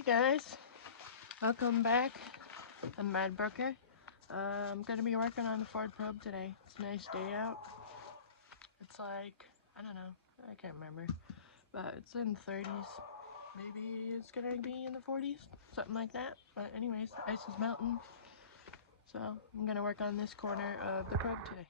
Hey guys, welcome back. I'm Mad Brooker. I'm gonna be working on the Ford probe today. It's a nice day out. It's like, I don't know, I can't remember, but it's in the 30s. Maybe it's gonna be in the 40s, something like that. But anyways, the ice is melting, so I'm gonna work on this corner of the probe today.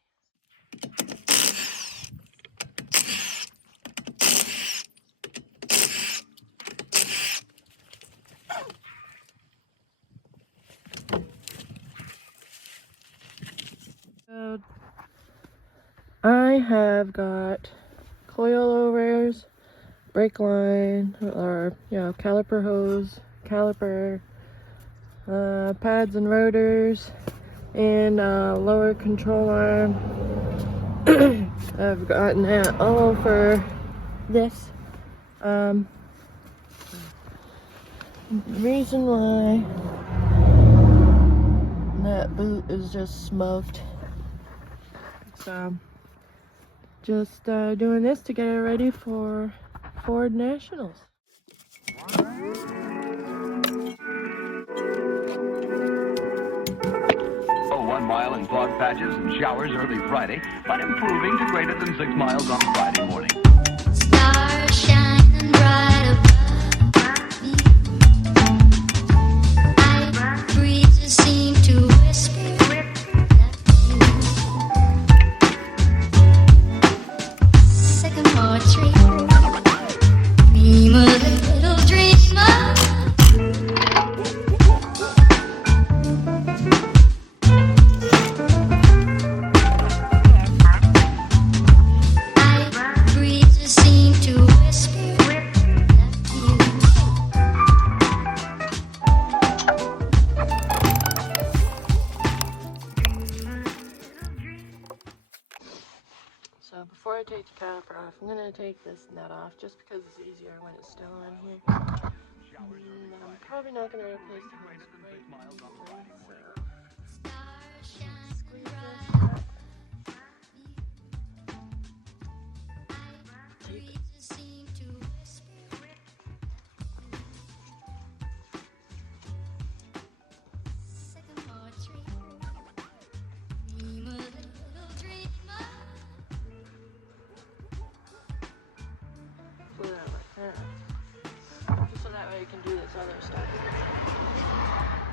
So I have got coilovers, brake line, or caliper hose, caliper, pads and rotors, and lower control arm. I've gotten that all for this. The reason why that boot is just smoked. So just doing this to get it ready for Ford Nationals. Oh, 1 mile in fog patches and showers early Friday, but improving to greater than 6 miles on Friday morning. Stars shining bright above me. Night breezes seem to whisper sycamore tree. Dream a little dreamer. Night breezes seem to whisper that you. So before I take the caliper off, I'm gonna take this nut off just because it's easier when it's still on here. I'm probably not gonna replace the hose right away, so Stars shining squeeze this bright. out. Tape it. Breezes seem to whisper. Sycamore tree. Dream a little dreamer. Pull it out like that. Just so that way you can do this other stuff.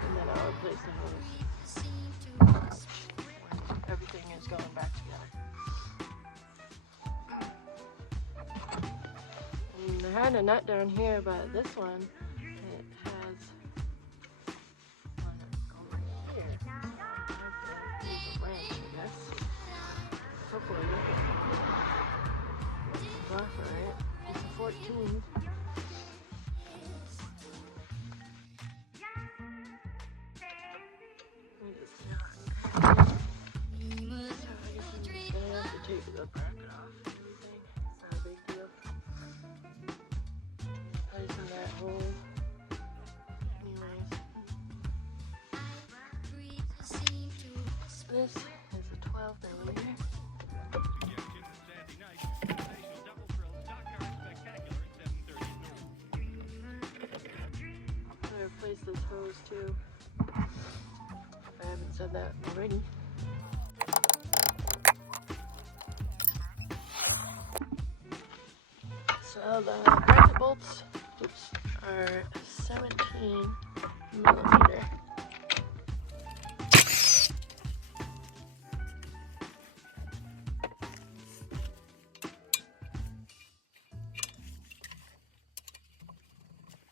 And then I'll replace the hose Breezes seem to whisper. when everything is going back together. And I had a nut down here, but this one, it has one over here. So I have to use a wrench, I guess. Hopefully it's off right. It's a 14. Dream a So I guess I'm just gonna have to take the bracket off and everything. It's not a big deal. Placing that hole. Anyways, breezes seem to whisper. this is a 12 millimeter. I'm gonna replace this hose too. If I haven't said that already. So the bracket bolts, are 17 millimeter.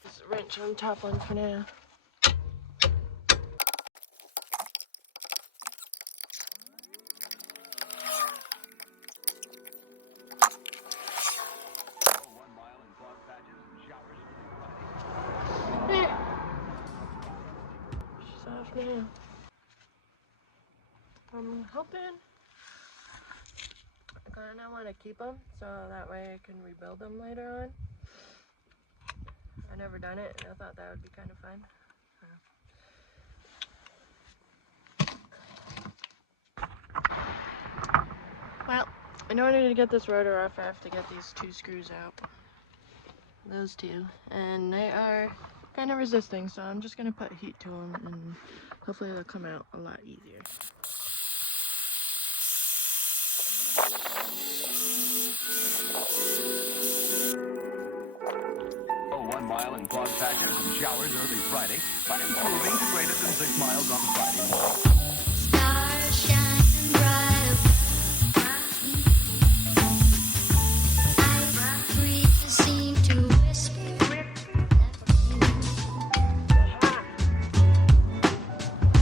Just a wrench on the top one for now. There. She's off now. I'm hoping I kind of want to keep them so that way I can rebuild them later on. I've never done it and I thought that would be kind of fun. Well, in order to get this rotor off, I have to get these two screws out. Those two. And they are kind of resisting, so I'm just gonna put heat to them and hopefully they'll come out a lot easier. Oh, 1 mile in fog patches and showers early Friday, but improving to greater than 6 miles on Friday morning. Stars shining bright above my feet. I breathe seem to whisper.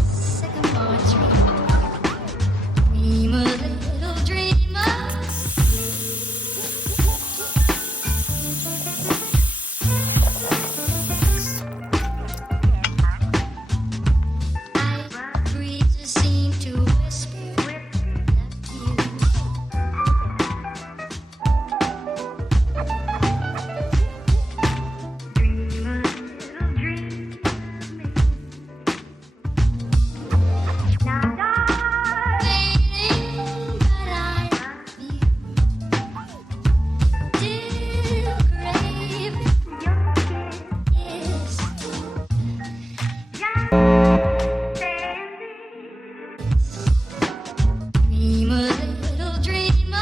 Sycamore tree, dream a little dream of I breathe seem to whisper. Dream a little dream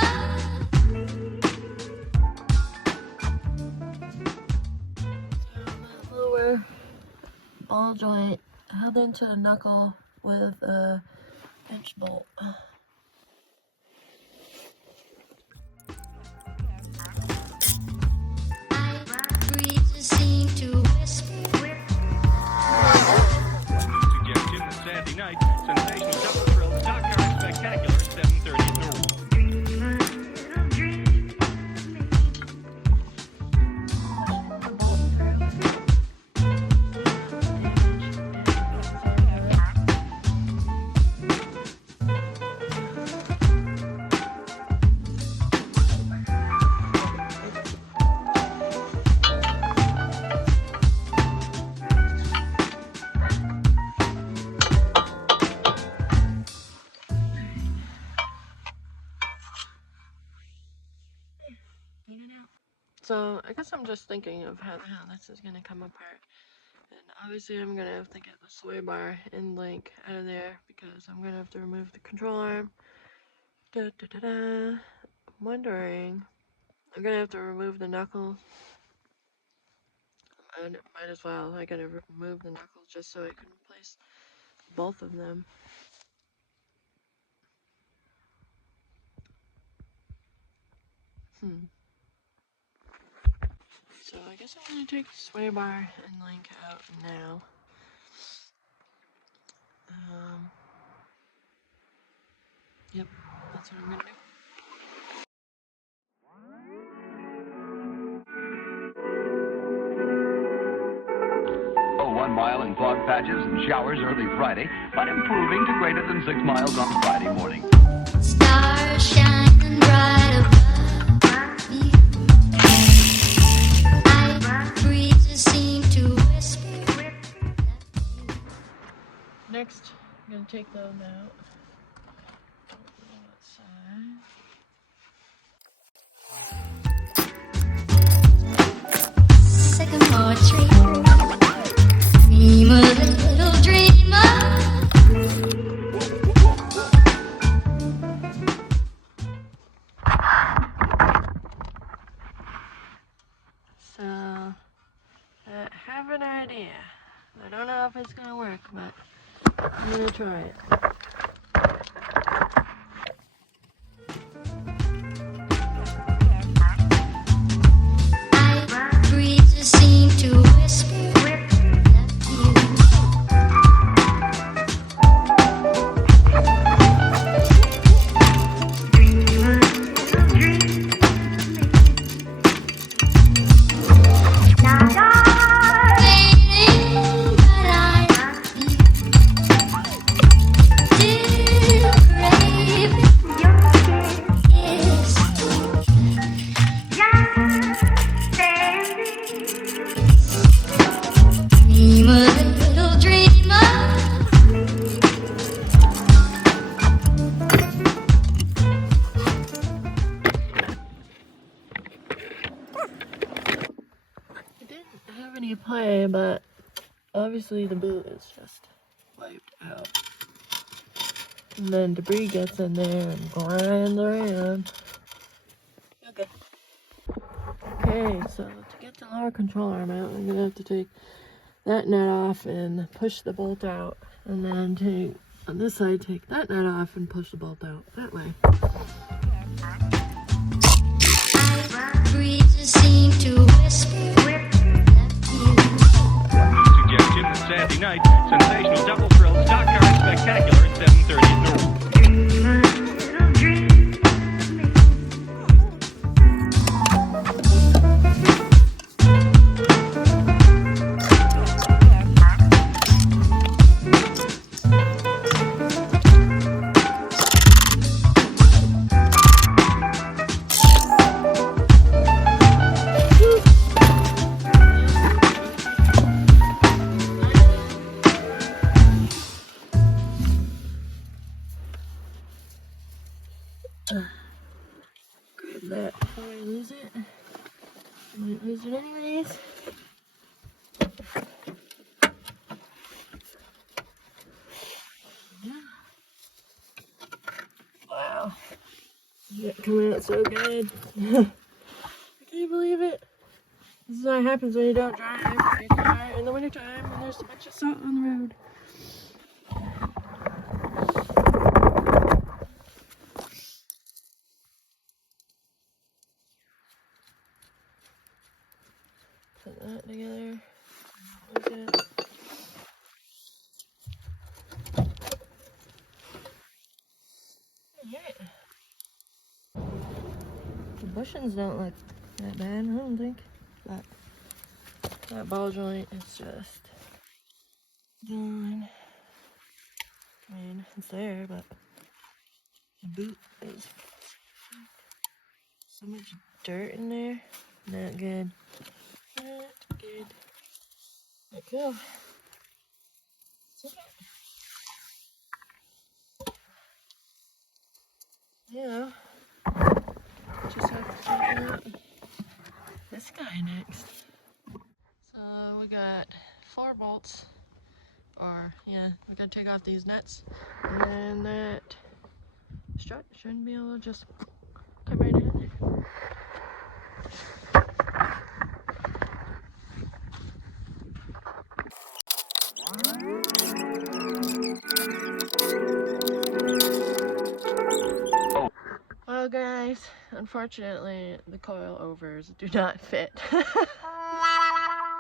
Lower ball joint held into a knuckle with a pinch bolt. I breathe seem to whisper. Suggestion that Saturday night, sensational double thrill stock car spectacular, 7:30 at noon. So I guess I'm just thinking of how the hell this is gonna come apart. And obviously I'm gonna have to get the sway bar and link out of there because I'm gonna have to remove the control arm. I'm wondering, I'm gonna have to remove the knuckles. I might as well. I gotta remove the knuckles just so I can replace both of them. So I guess I'm gonna take the sway bar and link out now. Yep, that's what I'm gonna do. Oh, 1 mile in fog patches and showers early Friday, but improving to greater than 6 miles on Friday morning. Stars shining bright above my feet. I breathe seem to whisper. Next, I'm gonna take them out. Outside. Sycamore tree, dream a little dream of. So, I have an idea. I don't know if it's gonna work, but I'm gonna try it. I breathe seem to whisper. Dream a little dream of. I didn't have any play, but obviously the boot is just wiped out. And then debris gets in there and grinds around. Okay. Okay, so to get the lower control arm out, I'm gonna have to take that nut off and push the bolt out. And then take, on this side, take that nut off and push the bolt out that way. Breezes seem to whisper. Suggestion that Saturday night, sensational double thrill stock car spectacular at 7:30 at Norwood. Grab that before I lose it. I might lose it anyways. Yeah. Wow. It coming out so good. I can't believe it. This is what happens when you don't drive your car in the wintertime when there's a bunch of salt on the road. Put that together. Close it. Alright. The bushings don't look that bad, I don't think. But that ball joint is just gone. I mean, it's there, but the boot is so much dirt in there. Not good. Not good. Not cool. Yeah. Just have to check out this guy next. So we got 4 bolts. Or, yeah, we gotta take off these nuts. And then that strut shouldn't be able to just come right in there. Well guys, unfortunately the coilovers do not fit.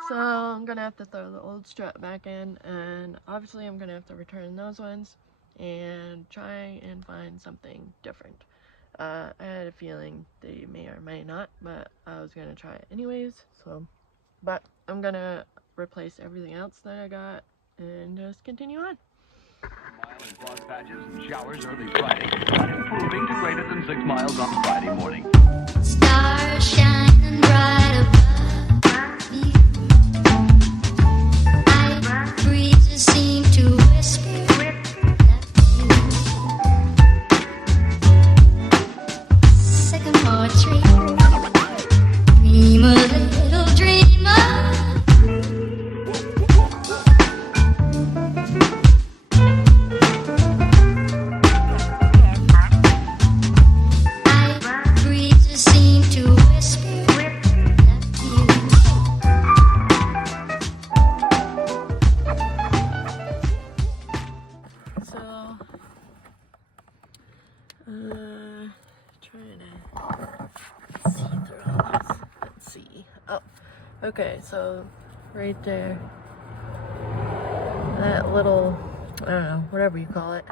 So I'm gonna have to throw the old strut back in, and obviously I'm gonna have to return those ones and try and find something different. I had a feeling they may or may not, but I was gonna try it anyways. So, but I'm gonna replace everything else that I got and just continue on. Mile in fog patches and showers early Friday, but improving to greater than 6 miles on Friday morning. Stars shining bright above you. Night breezes seem to whisper. Sycamore tree. Dream a little dreamer. Breezes seem to whisper. So, trying to see through all this. Let's see. Oh, okay, so right there, that little, I don't know, whatever you call it,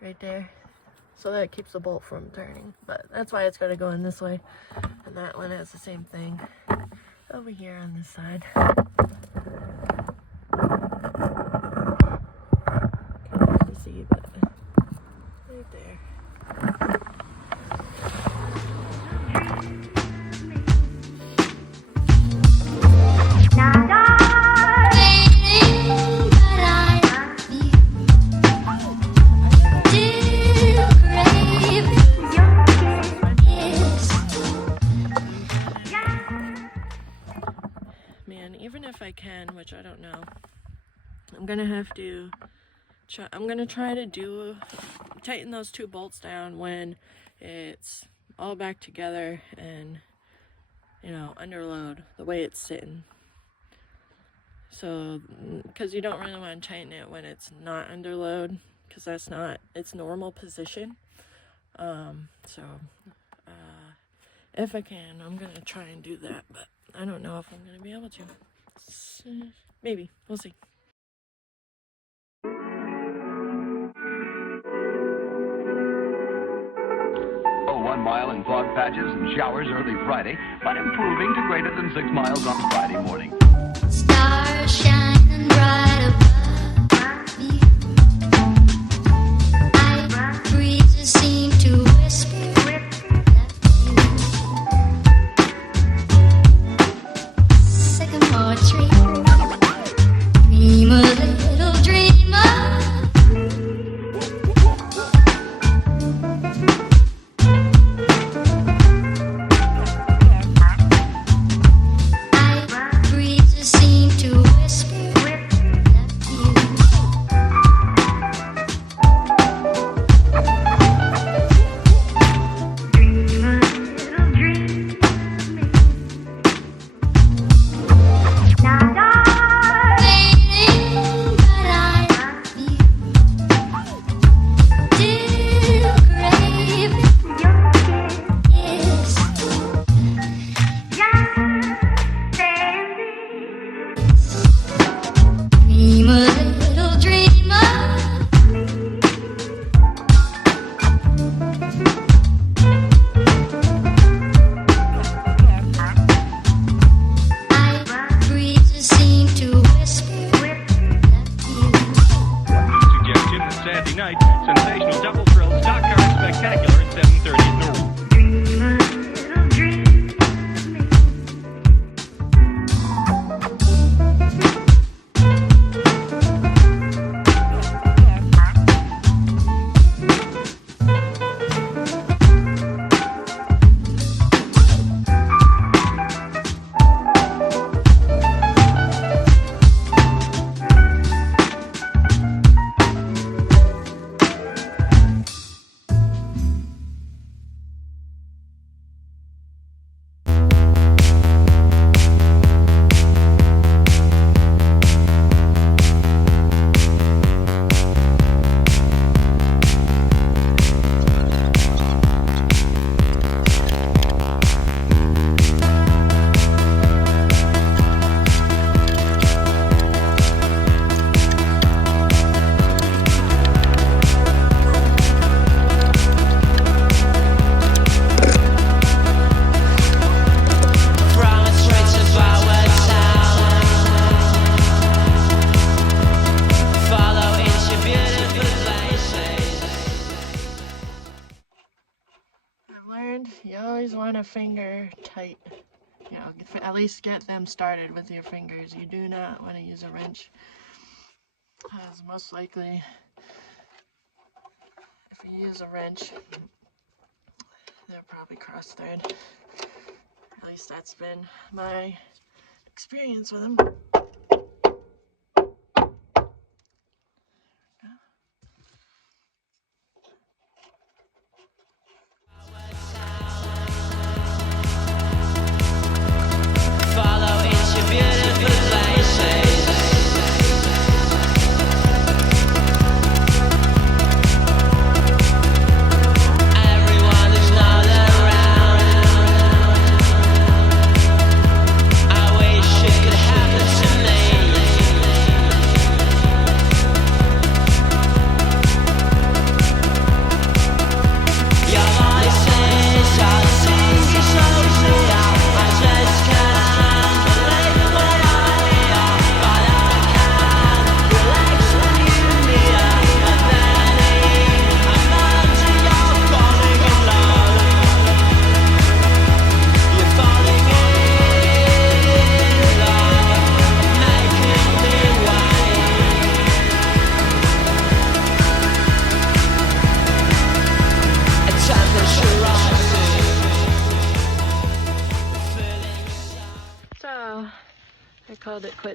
right there. So that keeps the bolt from turning, but that's why it's got to go in this way. And that one has the same thing over here on this side. Can't really see, but right there. Man, even if I can can, which I don't know. I'm gonna have to I'm gonna try to tighten those 2 bolts down when it's all back together and, you know, under load, the way it's sitting. So, because you don't really want to tighten it when it's not under load, because that's not its normal position. If I can, I'm gonna try and do that, but I don't know if I'm gonna be able to. Maybe, we'll see. Oh, 1 mile in fog patches and showers early Friday, but improving to greater than 6 miles on Friday morning. Stars shining bright above me. Night breezes seem to whisper that sycamore tree. Dream a little dreamer. Night breezes seem to whisper that you. Dream a little dream. Now darling, but I love you. Still craving your kiss. Dream a little dreamer. Night breezes seem to whisper that you. Suggestion that Saturday night, sensational double thrill stock car spectacular at 7:30 at Norwood. Dream a little dream. I've learned you always want a finger tight. You know, at least get them started with your fingers. You do not want to use a wrench, because most likely, if you use a wrench, they'll probably cross-thread. At least that's been my experience with them. Follow into beautiful places. Everyone is not around. I wish it could happen to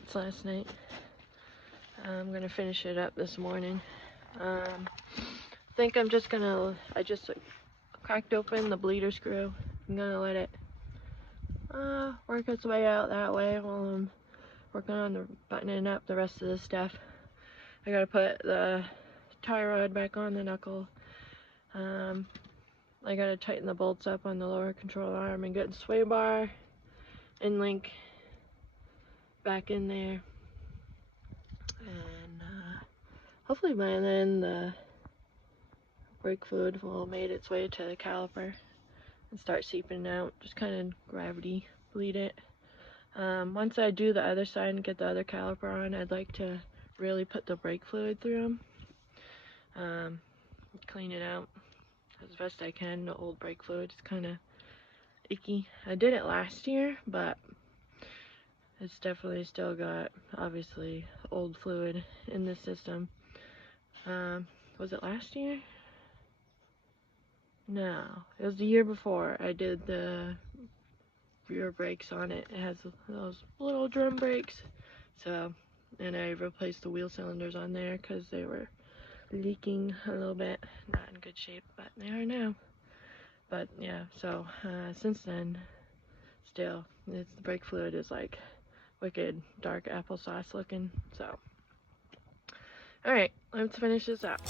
nights last night. I'm gonna finish it up this morning. I think I'm just gonna, I just cracked open the bleeder screw. I'm gonna let it work its way out that way while I'm working on buttoning up the rest of this stuff. I gotta put the tie rod back on the knuckle. I gotta tighten the bolts up on the lower control arm and get the sway bar and link back in there. And hopefully by then the brake fluid will have made its way to the caliper and start seeping out. Just kind of gravity bleed it. Once I do the other side and get the other caliper on, I'd like to really put the brake fluid through them. Clean it out as best I can. The old brake fluid is kind of icky. I did it last year, but it's definitely still got, obviously, old fluid in the system. Was it last year? No, it was the year before. I did the rear brakes on it. It has those little drum brakes. So, and I replaced the wheel cylinders on there because they were leaking a little bit. Not in good shape, but they are now. But yeah, so since then, still, the brake fluid is like wicked dark applesauce looking. So, alright, let's finish this up.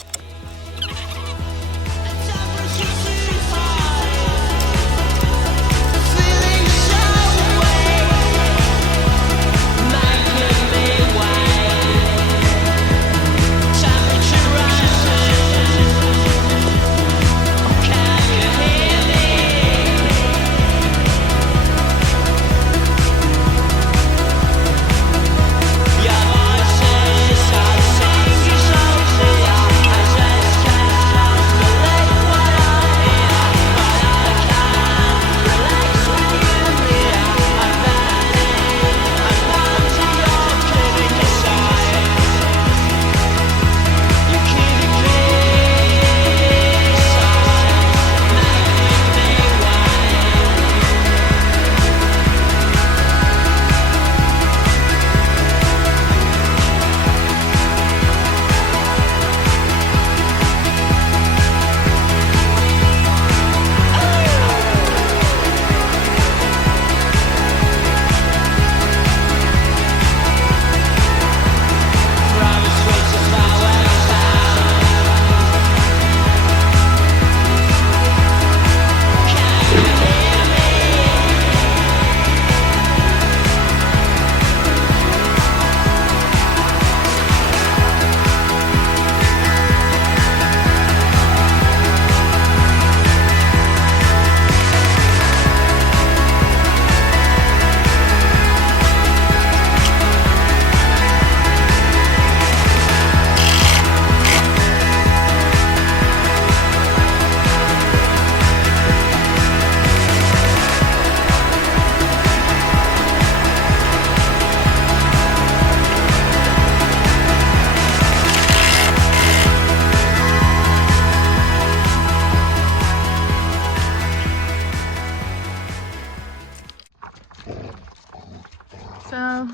So,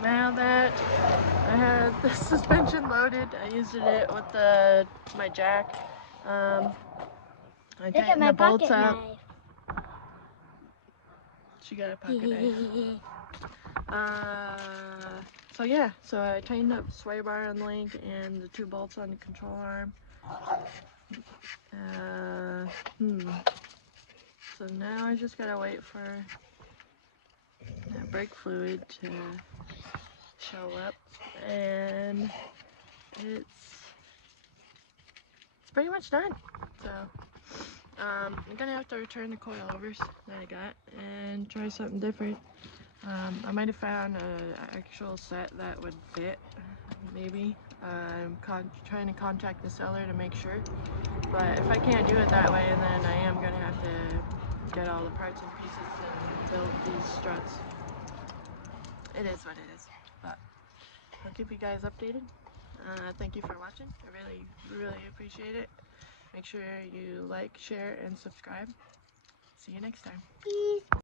now that I had the suspension loaded, I used it with my jack. I Look at tightened my the bolts pocket up. knife. She got a pocket knife. So yeah, so I tightened up the sway bar on the link and the 2 bolts on the control arm. So now I just gotta wait for that brake fluid to show up, and it's pretty much done. So I'm gonna have to return the coilovers that I got and try something different. I might have found an actual set that would fit, maybe. I'm trying to contact the seller to make sure, but if I can't do it that way, then I am gonna have to get all the parts and pieces and build these struts. It is what it is, but I'll keep you guys updated. Thank you for watching. I really, really appreciate it. Make sure you like, share, and subscribe. See you next time. Peace.